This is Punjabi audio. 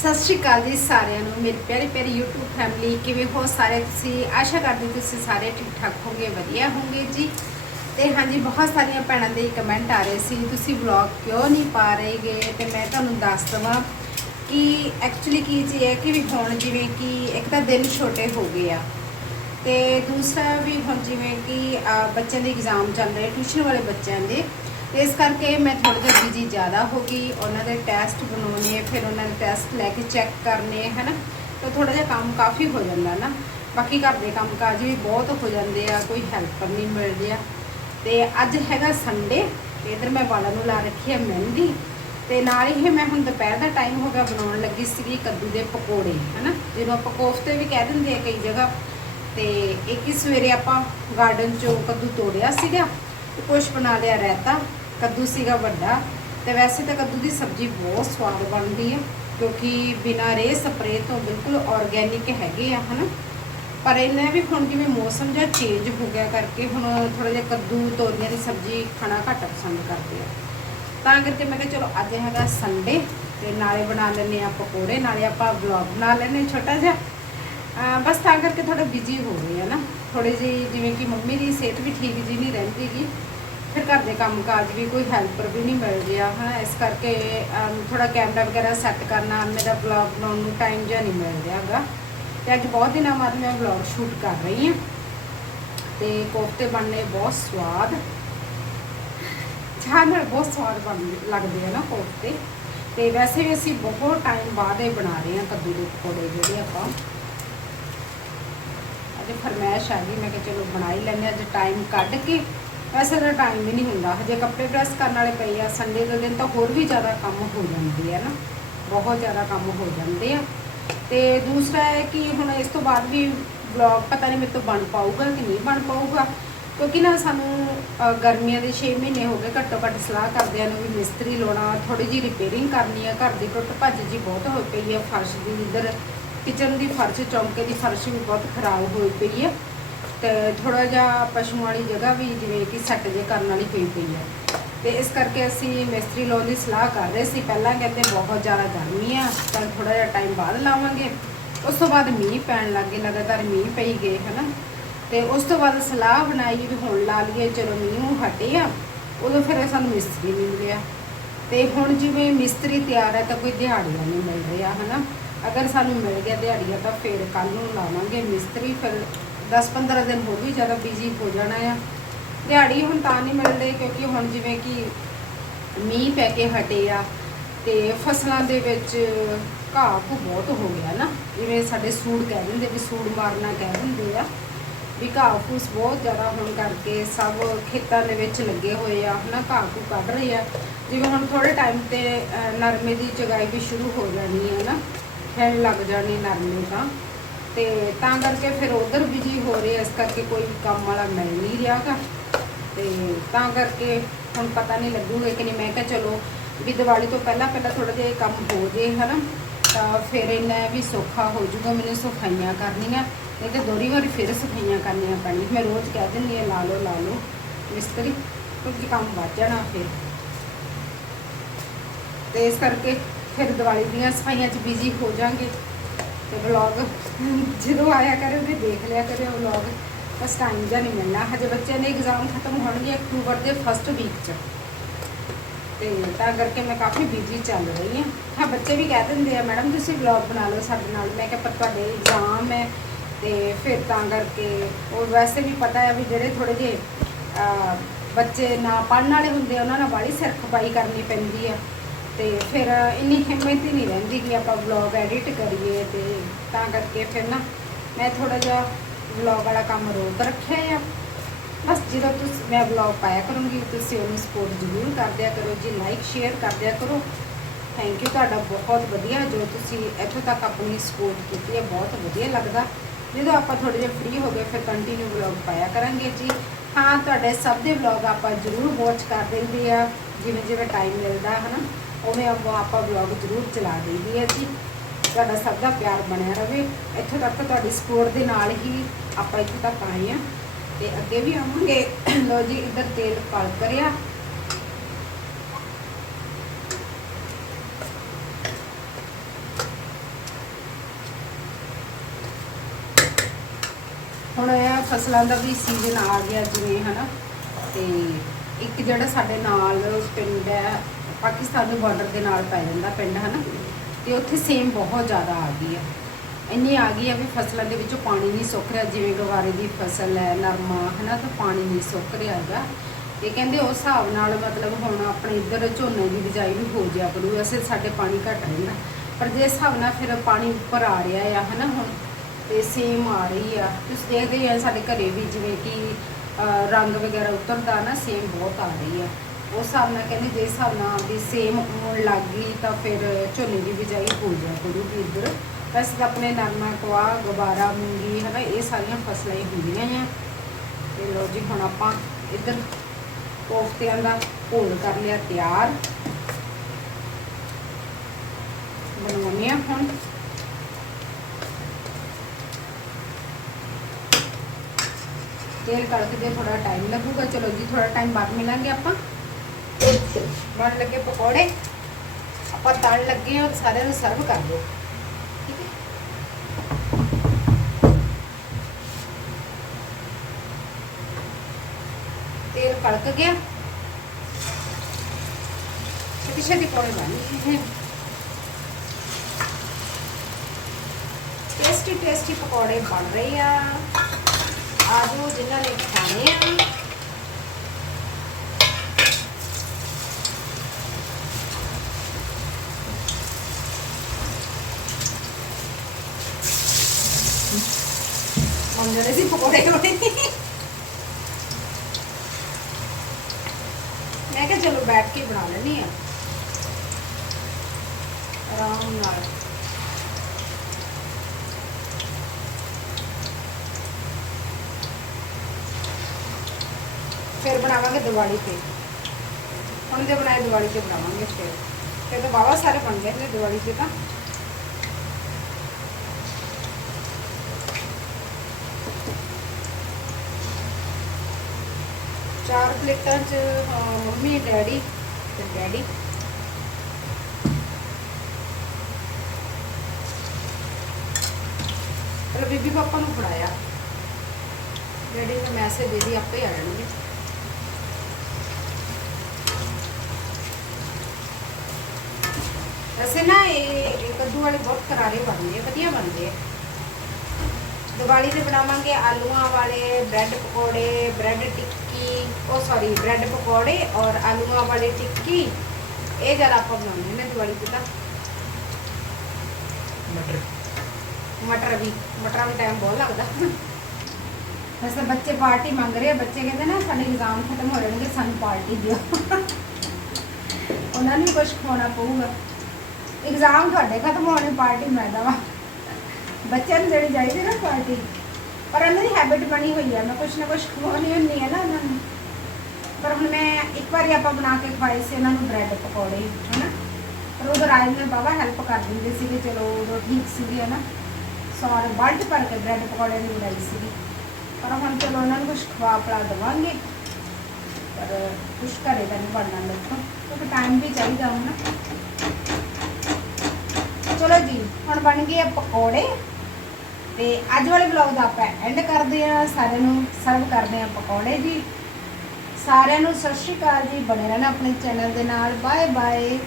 ਸਤਿ ਸ਼੍ਰੀ ਅਕਾਲ ਜੀ ਸਾਰਿਆਂ ਨੂੰ, ਮੇਰੀ ਪਿਆਰੀ ਪਿਆਰੀ YouTube ਫੈਮਿਲੀ ਕਿਵੇਂ ਹੋ ਸਾਰੇ ਤੁਸੀਂ? ਆਸ਼ਾ ਕਰਦੀ ਤੁਸੀਂ ਸਾਰੇ ਠੀਕ ਠਾਕ ਹੋਗੇ ਵਧੀਆ ਹੋਗੇ ਜੀ। ਤੇ ਹਾਂਜੀ, ਬਹੁਤ ਸਾਰੀਆਂ ਭੈਣਾਂ ਦੇ ਕਮੈਂਟ ਆ ਰਹੇ ਸੀ, ਤੁਸੀਂ ਵਲੌਗ ਕਿਉਂ ਨਹੀਂ ਪਾ ਰਹੇਗੇ ਤੇ ਮੈਂ ਤੁਹਾਨੂੰ ਦੱਸ ਦਵਾਂ ਕਿ ਐਕਚੁਅਲੀ ਕੀ ਚੀਜ਼ ਹੈ ਕਿ ਵੀ ਹੁਣ ਜਿਵੇਂ ਕਿ ਇੱਕ ਤਾਂ ਦਿਨ ਛੋਟੇ ਹੋ ਗਏ ਆ, ਤੇ ਦੂਸਰਾ ਵੀ ਹੁਣ ਜਿਵੇਂ ਕਿ ਬੱਚਿਆਂ ਦੇ ਐਗਜ਼ਾਮ ਚੱਲ ਰਹੇ ਟਿਊਸ਼ਨ ਵਾਲੇ ਬੱਚਿਆਂ ਦੇ ਇਸ ਕਰਕੇ ਮੈਂ ਥੋੜਾ ਜਿਹਾ ਬਿਜ਼ੀ ਜ਼ਿਆਦਾ ਹੋ ਗਈ, ਉਹਨਾਂ ਦੇ ਟੈਸਟ ਬਣਾਉਣੇ, ਫਿਰ ਉਹਨਾਂ ਦੇ ਟੈਸਟ ਲੈ ਕੇ ਚੈੱਕ ਕਰਨੇ, ਹਨਾ? ਤਾਂ ਥੋੜਾ ਜਿਹਾ ਕੰਮ ਕਾਫੀ ਹੋ ਜਾਂਦਾ ਨਾ। ਬਾਕੀ ਘਰ ਦੇ ਕੰਮ ਕਾਜ ਵੀ ਬਹੁਤ ਹੋ ਜਾਂਦੇ ਆ, ਕੋਈ ਹੈਲਪਰ ਨਹੀਂ ਮਿਲਦੀ ਆ। ਤੇ ਅੱਜ ਹੈਗਾ ਸੰਡੇ ਤੇ ਇਧਰ ਮੈਂ ਵਾਲਾਂ ਨੂੰ ਲਾ ਰੱਖੀ ਆ ਮਹਿੰਦੀ, ਤੇ ਨਾਲ ਹੀ ਮੈਂ ਹੁਣ ਦੁਪਹਿਰ ਦਾ ਟਾਈਮ ਹੋ ਗਿਆ ਬਣਾਉਣ ਲੱਗੀ ਸੀਗੀ ਕੱਦੂ ਦੇ ਪਕੌੜੇ, ਹਨਾ? ਜਿਹਨੂੰ ਆਪਾਂ ਕੋਫਤੇ ਵੀ ਕਹਿ ਦਿੰਦੇ ਆ ਕਈ ਜਗ੍ਹਾ। ਤੇ ਇੱਕ ਹੀ ਸਵੇਰੇ ਆਪਾਂ ਗਾਰਡਨ ਚੋਂ ਕੱਦੂ ਤੋੜਿਆ ਸੀਗਾ, ਤੇ ਕੁਛ ਬਣਾ ਲਿਆ ਰਹਿਤਾ ਕੱਦੂ ਸੀਗਾ ਵੱਡਾ ਤੇ ਵੈਸੇ ਤਾਂ ਕੱਦੂ ਦੀ ਸਬਜ਼ੀ ਬਹੁਤ ਸਵਾਦ ਬਣਦੀ ਹੈ ਕਿਉਂਕਿ ਬਿਨਾਂ ਰੇ ਸਪਰੇ ਤੋਂ ਬਿਲਕੁਲ ਆਰਗੇਨਿਕ ਹੈਗੇ ਆ, ਹਨਾ? ਪਰ ਇਹਨਾਂ ਵੀ ਹੁਣ ਜਿਵੇਂ ਮੌਸਮ ਜਿਹਾ ਚੇਂਜ ਹੋ ਗਿਆ ਕਰਕੇ ਹੁਣ ਥੋੜਾ ਜਿਹਾ ਕੱਦੂ, ਤੋਰੀਆਂ ਦੀ ਸਬਜ਼ੀ ਖਾਣਾ ਘੱਟ ਪਸੰਦ ਕਰਦੇ ਆ। ਤਾਂ ਕਰਕੇ ਮੈਂ ਕਿਹਾ ਚਲੋ ਅੱਜ ਹੈਗਾ ਸੰਡੇ ਤੇ ਨਾਲੇ ਬਣਾ ਲੈਂਦੇ ਆ ਪਕੌੜੇ, ਨਾਲੇ ਆਪਾਂ ਵਲੌਗ ਬਣਾ ਲੈਂਦੇ ਹਾਂ ਛੋਟਾ ਜਿਹਾ। ਬਸ ਤਾਂ ਕਰਕੇ ਥੋੜਾ ਬਿਜ਼ੀ ਹੋ ਗਏ ਹੈ ਨਾ। ਥੋੜੀ ਜਿਹੀ ਜਿਵੇਂ ਕਿ ਮੰਮੀ ਦੀ ਸਿਹਤ ਵੀ ਠੀਕ ਜੀ ਨਹੀਂ ਰਹਿੰਦੀਗੀ ਘਰ ਦੇ ਕੰਮ ਕਾਜ ਵੀ ਕੋਈ ਹੈਲਪਰ ਵੀ ਨਹੀਂ ਮਿਲ ਰਿਹਾ ਹਾਂ ਇਸ ਕਰਕੇ ਥੋੜਾ ਕੈਮਰਾ ਵਗੈਰਾ ਸੈੱਟ ਕਰਨਾ ਮੇਰਾ ਵਲੌਗ ਬਣਾਉਣ ਨੂੰ ਟਾਈਮ ਜਿਹਾ ਨਹੀਂ ਮਿਲ ਰਿਹਾ ਹੈਗਾ। ਤੇ ਅੱਜ ਬਹੁਤ ਦਿਨਾਂ ਬਾਅਦ ਮੈਂ ਵਲੌਗ ਸ਼ੂਟ ਕਰ ਰਹੀ ਹਾਂ। ਤੇ ਕੋਫਤੇ ਬਣਨੇ ਬਹੁਤ ਸਵਾਦ। ਚਾਹ ਨਾਲ ਬਹੁਤ ਸਵਾਦ ਬਣ, ਲੱਗਦੇ ਆ ਨਾ ਕੋਫਤੇ। ਤੇ ਵੈਸੇ ਵੀ ਅਸੀਂ ਬਹੁਤ ਟਾਈਮ ਬਾਅਦ ਇਹ ਬਣਾ ਰਹੇ ਹਾਂ ਕੱਦੂ ਦੇ ਪਕੌੜੇ ਜਿਹੜੇ ਆਪਾਂ। ਅੱਜ ਫਰਮਾਇਸ਼ ਆ ਗਈ, ਮੈਂ ਕਿਹਾ ਚਲੋ ਬਣਾ ਹੀ ਲੈਂਦੇ ਹਾਂ, ਅੱਜ ਟਾਈਮ ਕੱਢ ਕੇ ਵੈਸੇ ਤਾਂ ਟਾਈਮ ਵੀ ਨਹੀਂ ਹੁੰਦਾ। ਹਜੇ ਕੱਪੜੇ ਪ੍ਰੈਸ ਕਰਨ ਵਾਲੇ ਪਏ ਆ ਸੰਡੇ ਦੇ ਦਿਨ ਤਾਂ ਹੋਰ ਵੀ ਜ਼ਿਆਦਾ ਕੰਮ ਹੋ ਜਾਂਦੇ ਆ ਨਾ। ਬਹੁਤ ਜ਼ਿਆਦਾ ਕੰਮ ਹੋ ਜਾਂਦੇ ਆ। ਤੇ ਦੂਸਰਾ ਹੈ ਕਿ ਹੁਣ ਇਸ ਤੋਂ ਬਾਅਦ ਵੀ ਵਲੌਗ ਪਤਾ ਨਹੀਂ ਮੇਰੇ ਤੋਂ ਬਣ ਪਾਊਗਾ ਕਿ ਨਹੀਂ ਬਣ ਪਾਊਗਾ। ਕਿਉਂਕਿ ਨਾ ਸਾਨੂੰ ਗਰਮੀਆਂ ਦੇ 6 ਮਹੀਨੇ ਹੋ ਗਏ, ਘੱਟੋ ਘੱਟ ਸਲਾਹ ਕਰਦਿਆਂ ਨੂੰ ਵੀ ਮਿਸਤਰੀ ਲਾਉਣਾ ਥੋੜੀ ਜਿਹੀ ਰਿਪੇਅਰਿੰਗ ਕਰਨੀ ਆ। ਘਰ ਦੀ ਟੁੱਟ ਭੱਜ ਜੀ ਬਹੁਤ ਹੋ ਪਈ ਆ, ਫਰਸ਼ ਦੀ ਇੱਧਰ ਕਿਚਨ ਦੀ ਫਰਸ਼, ਚੌਂਕੇ ਦੀ ਫਰਸ਼ ਵੀ ਬਹੁਤ ਖਰਾਬ ਹੋਈ ਪਈ ਆ। ਤੇ ਥੋੜਾ ਜਿਹਾ ਪਸ਼ੂਆਂ ਵਾਲੀ ਜਗ੍ਹਾ ਵੀ ਜਿਵੇਂ ਕਿ ਸੱਟ ਜੇ ਕਰਨ ਵਾਲੀ ਪਈ ਪਈ ਆ ਤੇ ਇਸ ਕਰਕੇ ਅਸੀਂ ਮਿਸਤਰੀ ਲਾਉਣ ਦੀ ਸਲਾਹ ਕਰ ਰਹੇ ਸੀ। ਪਹਿਲਾਂ ਕਹਿੰਦੇ ਬਹੁਤ ਜ਼ਿਆਦਾ ਗਰਮੀ ਆ, ਤਾਂ ਥੋੜਾ ਜਿਹਾ ਟਾਈਮ ਬਾਅਦ ਲਾਵਾਂਗੇ। ਉਸ ਤੋਂ ਬਾਅਦ ਮੀਂਹ ਪੈਣ ਲੱਗੇ ਲਗਾਤਾਰ ਮੀਂਹ ਪਈ ਗਏ, ਹਨਾ। ਤੇ ਉਸ ਤੋਂ ਬਾਅਦ ਸਲਾਹ ਬਣਾਈ ਵੀ ਹੁਣ ਲਾ ਲਈਏ ਚਲੋ ਮੀਂਹ ਹਟੇ ਆ, ਉਦੋਂ ਫਿਰ ਸਾਨੂੰ ਮਿਸਤਰੀ ਮਿਲ ਗਿਆ। ਤੇ ਹੁਣ ਜਿਵੇਂ ਮਿਸਤਰੀ ਤਿਆਰ ਹੈ ਤਾਂ ਕੋਈ ਦਿਹਾੜੀਆਂ ਨਹੀਂ ਮਿਲ ਰਿਹਾ, ਹਨਾ। ਅਗਰ ਸਾਨੂੰ ਮਿਲ ਗਿਆ ਦਿਹਾੜੀਆਂ ਤਾਂ ਫਿਰ ਕੱਲ ਨੂੰ ਲਾਵਾਂਗੇ ਮਿਸਤਰੀ, ਫਿਰ 10-15 ਦਿਨ ਹੋਰ ਵੀ ਜ਼ਿਆਦਾ ਬਿਜ਼ੀ ਹੋ ਜਾਣਾ ਆ। ਦਿਹਾੜੀ ਹੁਣ ਤਾਂ ਨਹੀਂ ਮਿਲਦੇ ਕਿਉਂਕਿ ਹੁਣ ਜਿਵੇਂ ਕਿ ਮੀਂਹ ਪੈ ਕੇ ਹਟੇ ਆ ਤੇ ਫਸਲਾਂ ਦੇ ਵਿੱਚ ਘਾਹ ਘੂ ਬਹੁਤ ਹੋ ਗਿਆ ਨਾ। ਜਿਵੇਂ ਸਾਡੇ ਸੂੜ ਕਹਿ ਦਿੰਦੇ ਵੀ ਸੂੜ ਮਾਰਨਾ ਕਹਿ ਦਿੰਦੇ ਆ ਵੀ ਘਾਹ ਫੂਸ ਬਹੁਤ ਜ਼ਿਆਦਾ ਹੋਣ ਕਰਕੇ ਸਭ ਖੇਤਾਂ ਦੇ ਵਿੱਚ ਲੱਗੇ ਹੋਏ ਆ, ਹਨਾ, ਘਾਹ ਘੂ ਕੱਢ ਰਹੇ ਆ। ਜਿਵੇਂ ਹੁਣ ਥੋੜੇ ਟਾਈਮ ਤੇ ਨਰਮੇ ਦੀ ਚਗਾਈ ਵੀ ਸ਼ੁਰੂ ਹੋ ਜਾਣੀ ਹੈ ਨਾ। ਖਿਲ ਲੱਗ ਜਾਣੀ ਨਰਮੇ ਤਾਂ। ਤੇ ਤਾਂ ਕਰਕੇ ਫਿਰ ਉਧਰ ਬਿਜ਼ੀ ਹੋ ਰਹੇ ਇਸ ਕਰਕੇ ਕੋਈ ਕੰਮ ਵਾਲਾ ਮਿਲ ਨਹੀਂ ਰਿਹਾਗਾ ਤੇ ਤਾਂ ਕਰਕੇ ਹੁਣ ਪਤਾ ਨਹੀਂ ਲੱਗੂਗਾ ਕਿ ਨਹੀਂ। ਮੈਂ ਕਿਹਾ ਚਲੋ ਵੀ ਦੀਵਾਲੀ ਤੋਂ ਪਹਿਲਾਂ ਪਹਿਲਾਂ ਥੋੜਾ ਜਿਹਾ ਕੰਮ ਹੋ ਜੇ, ਹਨਾ। ਤਾਂ ਫਿਰ ਇਹਨਾਂ ਵੀ ਸੌਖਾ ਹੋ ਜਾਊਗਾ, ਮੈਨੂੰ ਸਫਾਈਆਂ ਕਰਨੀਆਂ। ਨਹੀਂ ਤੇ ਦੋਰੀ ਵਾਰੀ ਫਿਰ ਸਫਾਈਆਂ ਕਰਨੀਆਂ ਪੈਣੀਆਂ। ਮੈਂ ਰੋਜ਼ ਕਹਿ ਦਿੰਦੀ ਹਾਂ, ਲਾ ਲਓ ਲਾ ਲਓ। ਮਿਸਤਰੀ, ਕੁਝ ਕੰਮ ਵੱਧ ਜਾਣਾ ਫਿਰ। ਤੇ ਇਸ ਕਰਕੇ ਫਿਰ ਦੀਵਾਲੀ ਦੀਆਂ ਸਫਾਈਆਂ 'ਚ ਬਿਜ਼ੀ ਹੋ ਜਾਾਂਗੇ। ਤੇ ਵਲੌਗ ਜਦੋਂ ਆਇਆ ਕਰੋਗੇ ਦੇਖ ਲਿਆ ਕਰਿਓ ਵਲੌਗ ਬਸ ਟਾਈਮ ਜਾਂ ਨਹੀਂ ਮਿਲਣਾ। ਹਜੇ ਬੱਚਿਆਂ ਦੇ ਐਗਜ਼ਾਮ ਖਤਮ ਹੋਣਗੇ ਅਕਤੂਬਰ ਦੇ ਫਸਟ ਵੀਕ 'ਚ। ਤੇ ਤਾਂ ਕਰਕੇ ਮੈਂ ਕਾਫੀ ਬਿਜ਼ੀ ਚੱਲ ਰਹੀ ਹਾਂ। ਹਾਂ, ਬੱਚੇ ਵੀ ਕਹਿ ਦਿੰਦੇ ਆ, ਮੈਡਮ, ਤੁਸੀਂ ਵਲੌਗ ਬਣਾ ਲਓ ਸਾਡੇ ਨਾਲ। ਮੈਂ ਕਿਹਾ, ਪਰ ਤੁਹਾਡੇ ਐਗਜ਼ਾਮ ਹੈ ਤੇ ਫਿਰ ਤਾਂ ਕਰਕੇ। ਉਹ ਵੈਸੇ ਵੀ ਪਤਾ ਹੈ ਵੀ ਜਿਹੜੇ ਥੋੜੇ ਜਿਹੇ ਬੱਚੇ ਨਾ ਪੜ੍ਹਨ ਵਾਲੇ ਹੁੰਦੇ ਆ, ਉਹਨਾਂ ਨਾਲ ਬਾਹਲੀ ਸਿਰ ਖਪਾਈ ਕਰਨੀ ਪੈਂਦੀ ਆ। ਤੇ ਫਿਰ ਇੰਨੀ ਹਿੰਮਤ ਹੀ ਨਹੀਂ ਰਹਿੰਦੀ ਕਿ ਆਪਾਂ ਵਲੌਗ ਐਡਿਟ ਕਰੀਏ ਤੇ ਤਾਂ ਕਰਕੇ ਫਿਰ ਨਾ ਮੈਂ ਥੋੜਾ ਜਿਹਾ ਵਲੌਗ ਵਾਲਾ ਕੰਮ ਰੋਕ ਰੱਖਿਆ ਆ। ਬਸ ਜਦੋਂ ਤੁਸੀਂ, ਮੈਂ ਵਲੌਗ ਪਾਇਆ ਕਰੂੰਗੀ, ਤੁਸੀਂ ਉਹਨੂੰ ਸਪੋਰਟ ਜ਼ਰੂਰ ਕਰ ਦਿਆ ਕਰੋ ਜੀ ਲਾਈਕ ਸ਼ੇਅਰ ਕਰ ਦਿਆ ਕਰੋ। ਥੈਂਕ ਯੂ ਤੁਹਾਡਾ ਬਹੁਤ ਵਧੀਆ ਜੋ ਤੁਸੀਂ ਇੱਥੋਂ ਤੱਕ ਆਪਣੀ ਸਪੋਰਟ ਕੀਤੀ ਹੈ, ਬਹੁਤ ਵਧੀਆ ਲੱਗਦਾ। ਜਦੋਂ ਆਪਾਂ ਥੋੜੇ ਜਿਹਾ ਫ੍ਰੀ ਹੋ ਗਏ, ਫਿਰ ਕੰਟੀਨਿਊ ਵਲੌਗ ਪਾਇਆ ਕਰਾਂਗੇ ਜੀ। ਹਾਂ, ਤੁਹਾਡੇ ਸਭ ਦੇ ਵਲੌਗ ਆਪਾਂ ਜ਼ਰੂਰ ਵਾਚ ਕਰ ਦਿੰਦੇ ਆ ਜਿਵੇਂ ਜਿਵੇਂ ਟਾਈਮ ਮਿਲਦਾ ਹੈ ਨਾ ਉਵੇਂ ਅੱਗੋਂ ਆਪਾਂ ਵਲੌਗ ਜ਼ਰੂਰ ਚਲਾ ਦੇਈਏ ਜੀ। ਤੁਹਾਡਾ ਸਭ ਦਾ ਪਿਆਰ ਬਣਿਆ ਰਹੇ ਇੱਥੋਂ ਤੱਕ ਤੁਹਾਡੀ ਸਪੋਰਟ ਦੇ ਨਾਲ ਹੀ ਆਪਾਂ ਇੱਥੇ ਤੱਕ ਆਏ ਆ ਤੇ ਅੱਗੇ ਵੀ ਆਵਾਂਗੇ। ਲੋ ਜੀ, ਇੱਧਰ ਤੇਲ ਪਲ ਕਰਿਆ। ਹੁਣ ਇਹ ਫਸਲਾਂ ਦਾ ਵੀ ਸੀਜ਼ਨ ਆ ਗਿਆ ਜਿਵੇਂ, ਹਨਾ। ਤੇ ਇੱਕ ਜਿਹੜਾ ਸਾਡੇ ਨਾਲ ਪਿੰਡ ਹੈ ਪਾਕਿਸਤਾਨ ਦੇ ਬਾਰਡਰ ਦੇ ਨਾਲ ਪੈ ਜਾਂਦਾ ਪਿੰਡ, ਹਨਾ? ਤੇ ਉੱਥੇ ਸੇਮ ਬਹੁਤ ਜ਼ਿਆਦਾ ਆ ਗਈ ਆ। ਇੰਨੀ ਆ ਗਈ ਆ ਵੀ ਫਸਲਾਂ ਦੇ ਵਿੱਚੋਂ ਪਾਣੀ ਨਹੀਂ ਸੁੱਕ ਰਿਹਾ, ਜਿਵੇਂ ਗਵਾਰੇ ਦੀ ਫਸਲ ਹੈ, ਨਰਮਾ, ਹਨਾ? ਤਾਂ ਪਾਣੀ ਨਹੀਂ ਸੁੱਕ ਰਿਹਾ ਹੈਗਾ। ਤੇ ਕਹਿੰਦੇ ਉਸ ਹਿਸਾਬ ਨਾਲ ਮਤਲਬ ਹੁਣ ਆਪਣੇ ਇੱਧਰ ਝੋਨੇ ਦੀ ਬਿਜਾਈ ਵੀ ਹੋ ਗਿਆ ਕਰੂ ਵੈਸੇ ਸਾਡੇ ਪਾਣੀ ਘੱਟ ਰਹਿੰਦਾ ਪਰ ਜੇ ਹਿਸਾਬ ਨਾਲ ਫਿਰ ਪਾਣੀ ਉੱਪਰ ਆ ਰਿਹਾ ਆ, ਹਨਾ ਹੁਣ? ਤੇ ਸੇਮ ਆ ਰਹੀ ਆ। ਤੁਸੀਂ ਦੇਖਦੇ ਹੀ ਆ ਸਾਡੇ ਘਰੇ ਵੀ ਜਿਵੇਂ ਕਿ ਰੰਗ ਵਗੈਰਾ ਉਤਰਦਾ ਨਾ ਸੇਮ ਬਹੁਤ ਆ ਰਹੀ ਆ। ਉਸ ਹਿਸਾਬ ਨਾਲ ਕਹਿੰਦੇ ਜੇ ਹਿਸਾਬ ਨਾਲ ਵੀ ਸੇਮ ਹੋਣ ਲੱਗ ਗਈ ਤਾਂ ਫਿਰ ਝੋਨੇ ਦੀ ਬਿਜਾਈ ਹੋ ਜਾ ਕਰੂਗੀ ਇੱਧਰ। ਵੈਸੇ ਤਾਂ ਆਪਣੇ ਨਰਮਾ ਕਵਾ ਗਵਾਰਾ, ਮੂੰਗੀ, ਹਨਾ, ਇਹ ਸਾਰੀਆਂ ਫਸਲਾਂ ਹੀ ਹੁੰਦੀਆਂ ਆ ਤੇ ਲੋ ਜੀ, ਹੁਣ ਆਪਾਂ ਇੱਧਰ ਕੋਫਤਿਆਂ ਦਾ ਘੋਲ ਕਰ ਲਿਆ ਤਿਆਰ। ਬਣਾਉਣੇ ਆ ਹੁਣ। ਤੇਲ ਕੜਕ ਦੇ ਥੋੜਾ ਟਾਈਮ ਲੱਗੂਗਾ। ਚਲੋ ਜੀ ਥੋੜਾ ਟਾਈਮ ਬਾਅਦ ਮਿਲਾਂਗੇ ਆਪਾਂ। ਬਣ ਲੱਗੇ ਪਕੌੜੇ, ਆਪਾਂ ਤਲ ਲੱਗੇ ਹਾਂ, ਸਾਰਿਆਂ ਨੂੰ ਸਰਵ ਕਰ ਦਿਓ ਠੀਕ ਹੈ? ਤੇਲ ਕੜਕ ਗਿਆ। ਛੇਤੀ ਛੇਤੀ ਪਕੌੜੇ ਬਣ ਗਏ। ਟੇਸਟੀ ਟੇਸਟੀ ਪਕੌੜੇ ਬਣ ਰਹੇ ਆ। ਆਜੋ, ਜਿਨ੍ਹਾਂ ਨੇ ਖਾਣੇ ਆ। ਮਨ ਜਿਹੜੇ ਸੀ ਪਕੌੜੇ ਹੋਣੇ ਮੈਂ ਕਿਹਾ ਚਲੋ ਬੈਠ ਕੇ ਬਣਾ ਲੈਣੀ ਆ ਆਰਾਮ ਨਾਲ। ਫਿਰ ਬਣਾਵਾਂਗੇ ਦੀਵਾਲੀ ਤੇ। ਹੁਣ ਦੇ ਬਣਾਏ ਦੀਵਾਲੀ ਤੇ ਬਣਾਵਾਂਗੇ ਫਿਰ। ਫਿਰ ਤਾਂ ਬਾਬਾ ਸਾਰੇ ਬਣ ਗਏ ਨੇ ਦੀਵਾਲੀ ਤੇ ਤਾਂ। ਚਾਰ ਪਲੇਟਾਂ ਚ ਮੰਮੀ, ਡੈਡੀ ਤੇ ਡੈਡੀ। ਪਰ ਬੀਬੀ ਪਾਪਾ ਨੂੰ ਫੜਾਇਆ। ਡੈਡੀ ਨੇ ਮੈਸੇਜ ਦੇ ਦੀ, ਆਪੇ ਆ ਜਾਣਗੇ। ਵੈਸੇ ਨਾ ਇਹ ਇਹ ਕੱਦੂ ਵਾਲੇ ਬਹੁਤ ਕਰਾਰੇ ਬਣਦੇ ਆ, ਵਧੀਆ ਬਣਦੇ ਆ। ਦੀਵਾਲੀ ਤੇ ਬਣਾਵਾਂਗੇ ਆਲੂਆਂ ਵਾਲੇ ਬ੍ਰੈਡ ਪਕੌੜੇ ਬ੍ਰੈਡ ਟਿੱਕੀ ਉਹ ਸੌਰੀ ਬ੍ਰੈਡ ਪਕੌੜੇ ਔਰ ਆਲੂਆਂ ਵਾਲੇ ਟਿੱਕੀ। ਇਹ ਜ਼ਿਆਦਾ ਆਪਾਂ ਬਣਾਉਂਦੇ ਨੇ ਦੀਵਾਲੀ ਤੇ ਤਾਂ। ਮਟਰ। ਮਟਰ ਵੀ ਮਟਰਾਂ ਨੂੰ ਟਾਈਮ ਬਹੁਤ ਲੱਗਦਾ। ਵੈਸੇ ਬੱਚੇ ਪਾਰਟੀ ਮੰਗ ਰਹੇ ਆ ਬੱਚੇ ਕਹਿੰਦੇ ਨਾ ਸਾਡੇ ਐਗਜ਼ਾਮ ਖਤਮ ਹੋ ਜਾਣਗੇ ਸਾਨੂੰ ਪਾਰਟੀ ਦਿਓ। ਉਹਨਾਂ ਨੂੰ ਕੁਝ ਖਵਾਉਣਾ ਪਊਗਾ। ਐਗਜ਼ਾਮ ਤੁਹਾਡੇ ਖਤਮ ਹੋਣੇ ਪਾਰਟੀ ਮੈਂ ਦਵਾ ਬੱਚਿਆਂ ਨੂੰ ਦੇਣੀ ਚਾਹੀਦੀ ਨਾ ਪਾਰਟੀ ਪਰ ਉਹਨਾਂ ਦੀ ਹੈਬਿਟ ਬਣੀ ਹੋਈ ਆ, ਮੈਂ ਕੁਝ ਨਾ ਕੁਛ ਖਵਾਉਣੀ ਹੁੰਦੀ ਆ ਨਾ ਉਹਨਾਂ ਨੂੰ। ਪਰ ਹੁਣ ਮੈਂ ਇੱਕ ਵਾਰੀ ਆਪਾਂ ਬਣਾ ਕੇ ਖਵਾਏ ਸੀ ਉਹਨਾਂ ਨੂੰ ਬ੍ਰੈਡ ਪਕੌੜੇ, ਹਨਾ? ਪਰ ਉਦੋਂ ਰਾਜ ਨੇ ਬਾਬਾ ਹੈਲਪ ਕਰ ਦਿੰਦੇ ਸੀਗੇ, ਚਲੋ ਉਦੋਂ ਠੀਕ ਸੀਗੇ, ਹਨਾ? ਸੌਰ ਬਲਟ ਭਰ ਕੇ ਬ੍ਰੈਡ ਪਕੌੜੇ ਦੀ ਬਣਾਈ ਸੀਗੀ। ਪਰ ਹੁਣ ਚਲੋ ਉਹਨਾਂ ਨੂੰ ਕੁਝ ਖਵਾ ਪਲਾ ਦੇਵਾਂਗੇ। ਪਰ ਕੁਝ ਘਰੇ ਦਾ ਨਹੀਂ ਬਣਨਾ ਲੱਗਾ ਕਿਉਂਕਿ ਟਾਈਮ ਵੀ ਚਾਹੀਦਾ ਹੁਣ। ਚਲੋ ਜੀ, ਹੁਣ ਬਣ ਗਏ ਆ ਪਕੌੜੇ। ਤੇ ਅੱਜ ਵਾਲੇ ਵਲੌਗ ਦਾ ਆਪਾਂ ਐਂਡ ਕਰਦੇ ਆ ਸਾਰਿਆਂ ਨੂੰ ਸਰਵ ਕਰਦੇ ਆ ਪਕੌੜੇ ਜੀ। ਸਾਰਿਆਂ ਨੂੰ ਸਤਿ ਸ਼੍ਰੀ ਅਕਾਲ ਜੀ। ਬਣੇ ਰਹਿਣਾ ਆਪਣੇ ਚੈਨਲ ਦੇ ਨਾਲ। Bye bye